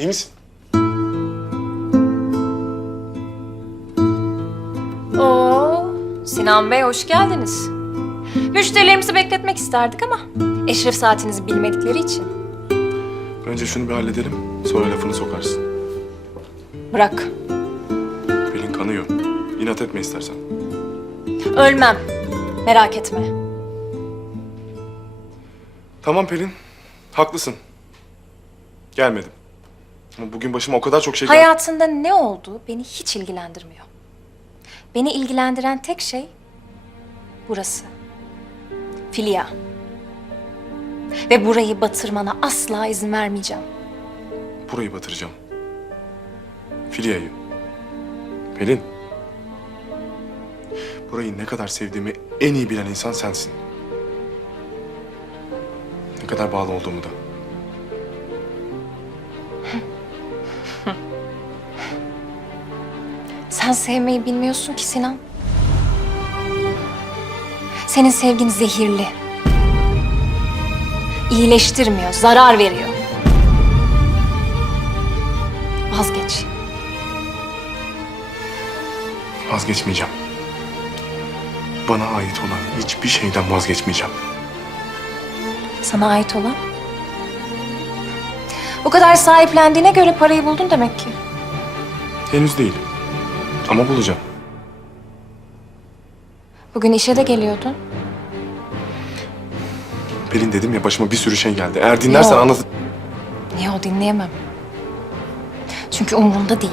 İyi misin? Oo, Sinan Bey hoş geldiniz. Müşterilerimizi bekletmek isterdik ama eşref saatinizi bilmedikleri için. Önce şunu bir halledelim. Sonra lafını sokarsın. Bırak. Pelin kanıyor. İnat etme istersen. Ölmem. Merak etme. Tamam Pelin. Haklısın. Gelmedim. Ama bugün başıma o kadar çok şey geldi. Hayatında ne olduğu beni hiç ilgilendirmiyor. Beni ilgilendiren tek şey burası. Filia. Ve burayı batırmana asla izin vermeyeceğim. Burayı batıracağım. Filya'yı. Pelin. Burayı ne kadar sevdiğimi en iyi bilen insan sensin. Ne kadar bağlı olduğumu da. Sen sevmeyi bilmiyorsun ki Sinan. Senin sevgin zehirli. İyileştirmiyor, zarar veriyor. Vazgeç. Vazgeçmeyeceğim. Bana ait olan hiçbir şeyden vazgeçmeyeceğim. Sana ait olan. Bu kadar sahiplendiğine göre parayı buldun demek ki. Henüz değil. Ama bulacağım. Bugün işe de geliyordun. Pelin dedim ya başıma bir sürü şey geldi. Eğer dinlersen Yok. anlat... Niye o dinleyemem. Çünkü umurumda değil.